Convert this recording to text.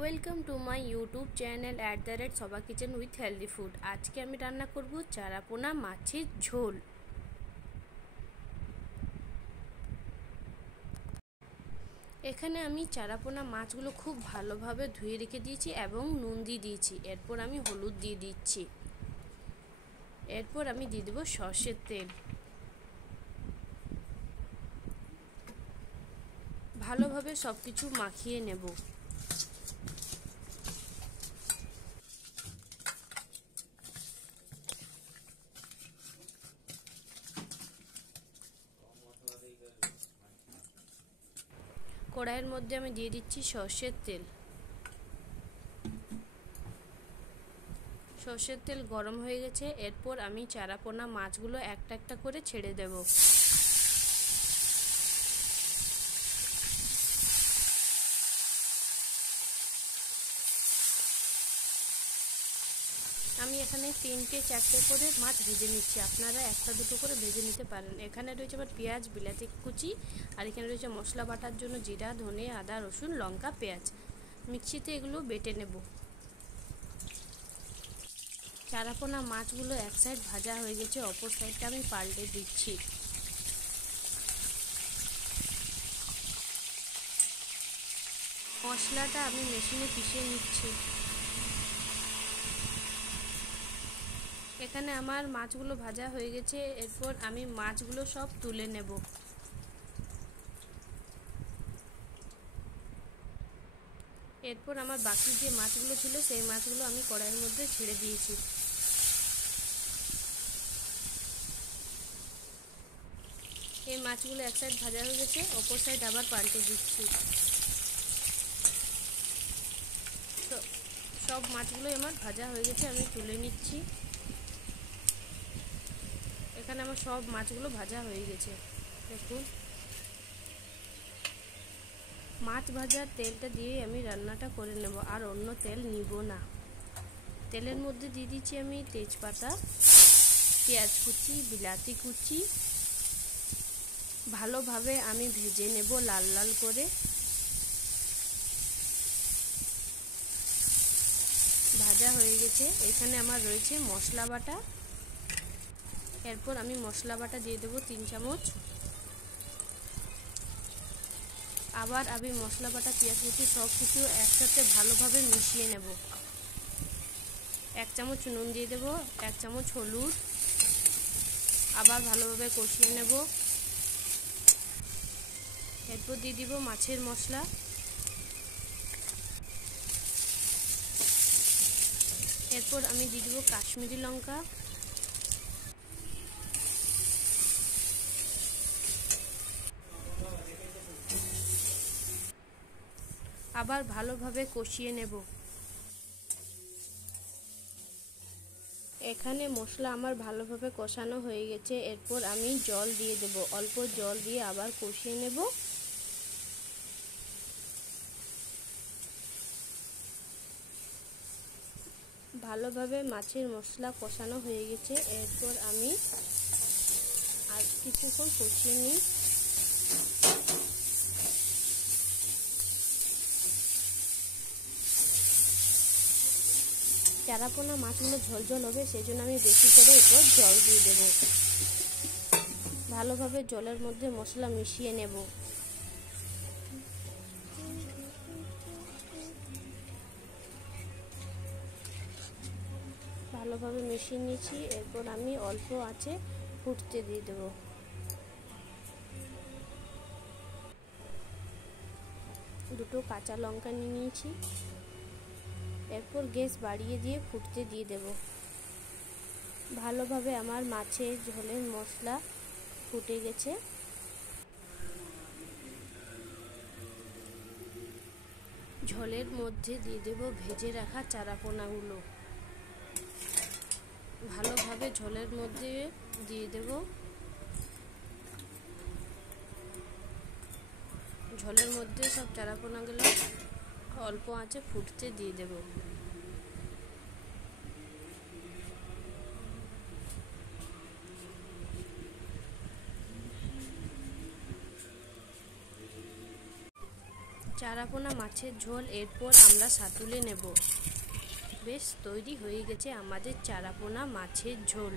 Welcome to my YouTube channel @সবা kitchen with healthy food. আজকে আমি রান্না করব চারাপোনা মাছের ঝোল। এখানে আমি চারাপোনা মাছগুলো খুব ভালোভাবে ধুয়ে রেখে দিয়েছি এবং নুন দিয়ে দিয়েছি। এরপর আমি হলুদ দিয়ে দিচ্ছি। এরপর আমি দিয়ে দেবো সর্ষের তেল। ভালোভাবে সব কিছু মাখিয়ে নেব। কড়াইয়ের মধ্যে আমি দিয়ে দিচ্ছি সর্ষের তেল। সর্ষের তেল গরম হয়ে গেছে। এরপর আমি চারাপোনা মাছগুলো একটা একটা করে ছেড়ে দেব। আমি এখানে 3-4টে করে মাছ ভেজে নিচ্ছি। আপনারা একটা দুটো করে ভেজে নিতে পারেন। এখানে রয়েছে আবার পেঁয়াজ, বিলাতি কুচি, আর এখানে রয়েছে মশলা বাটার জন্য জিরা, ধনে, আদা, রসুন, লঙ্কা, পেঁয়াজ। মিক্সিতে এগুলো বেটে নেব। চারাপোনা মাছগুলো এক সাইড ভাজা হয়ে গেছে, অপর সাইডটা আমি পাল্টে দিচ্ছি। মশলাটা আমি মেশিনে পিষে নিচ্ছি। এখানে আমার মাছগুলো ভাজা হয়ে গেছে। এরপর আমি মাছগুলো সব তুলে নেব। এরপর আমার বাকি যে মাছগুলো ছিল সেই মাছগুলো আমি কড়াইয়ের মধ্যে ছেড়ে দিয়েছি। এই মাছগুলো এক সাইড ভাজা হয়ে গেছে, অপর সাইড আবার পাল্টে দিচ্ছি। তো সব মাছগুলোই আমার ভাজা হয়ে গেছে, আমি তুলে নিচ্ছি। এখানে আমার সব মাছগুলো ভাজা হয়ে গেছে। দেখুন, মাছ ভাজার তেলটা দিয়ে আমি রান্নাটা করে নেব, আর অন্য তেল নিব না। তেলের মধ্যে দিয়ে দিচ্ছি আমি তেজপাতা, পেঁয়াজ কুচি, বিলাতি কুচি। ভালোভাবে আমি ভেজে নেব লাল লাল করে। ভাজা হয়ে গেছে। এখানে আমার রয়েছে মশলা বাটা। এরপর আমি মশলা বাটা দিয়ে দেবো 3 চামচ। আবার আমি মশলা বাটা, পেঁয়াজ কুচি সব কিছু একসাথে ভালোভাবে মিশিয়ে নেব। 1 চামচ নুন দিয়ে দেবো, 1 চামচ হলুদ। আবার ভালোভাবে কষিয়ে নেব। এরপর দিয়ে দিব মাছের মশলা। এরপর আমি দিয়ে দেবো কাশ্মীরি লঙ্কা। আবার ভালোভাবে কষিয়ে নেব। এখানে মশলা আমার ভালোভাবে কষানো হয়ে গেছে। এরপর আমি জল দিয়ে দেব। অল্প জল দিয়ে আবার কষিয়ে নেব। ভালোভাবে মাছের মশলা কষানো হয়ে গেছে। এরপর আমি আর কিছুক্ষণ কষিয়ে নিই। চারাপোনা মাছগুলো ঝোলঝোল হবে, সেই জন্য আমি বেশি করে এরপর জল দিয়ে দেব। ভালোভাবে জলের মধ্যে মশলা মিশিয়ে নেব। ভালোভাবে মিশিয়ে নিয়েছি। এরপর আমি অল্প আঁচে ফুটতে দিয়ে দেব। দুটো কাঁচা লঙ্কা নিয়ে নিয়েছি। এরপর গ্যাস বাড়িয়ে দিয়ে ফুটতে দিয়ে দেব। ভালোভাবে আমার মাছের ঝোলের মশলা ফুটে গেছে। ঝোলের মধ্যে দিয়ে দেব ভেজে রাখা চারাপোনাগুলো। ভালোভাবে ঝোলের মধ্যে দিয়ে দেব। ঝোলের মধ্যে সব চারাপোনাগুলো অল্প আঁচে ফুটতে দিয়ে দেব। চারাপোনা মাছের ঝোল। এরপর আমরা সাতুলে নেব। বেশ তৈরি হয়ে গেছে আমাদের চারাপোনা মাছের ঝোল।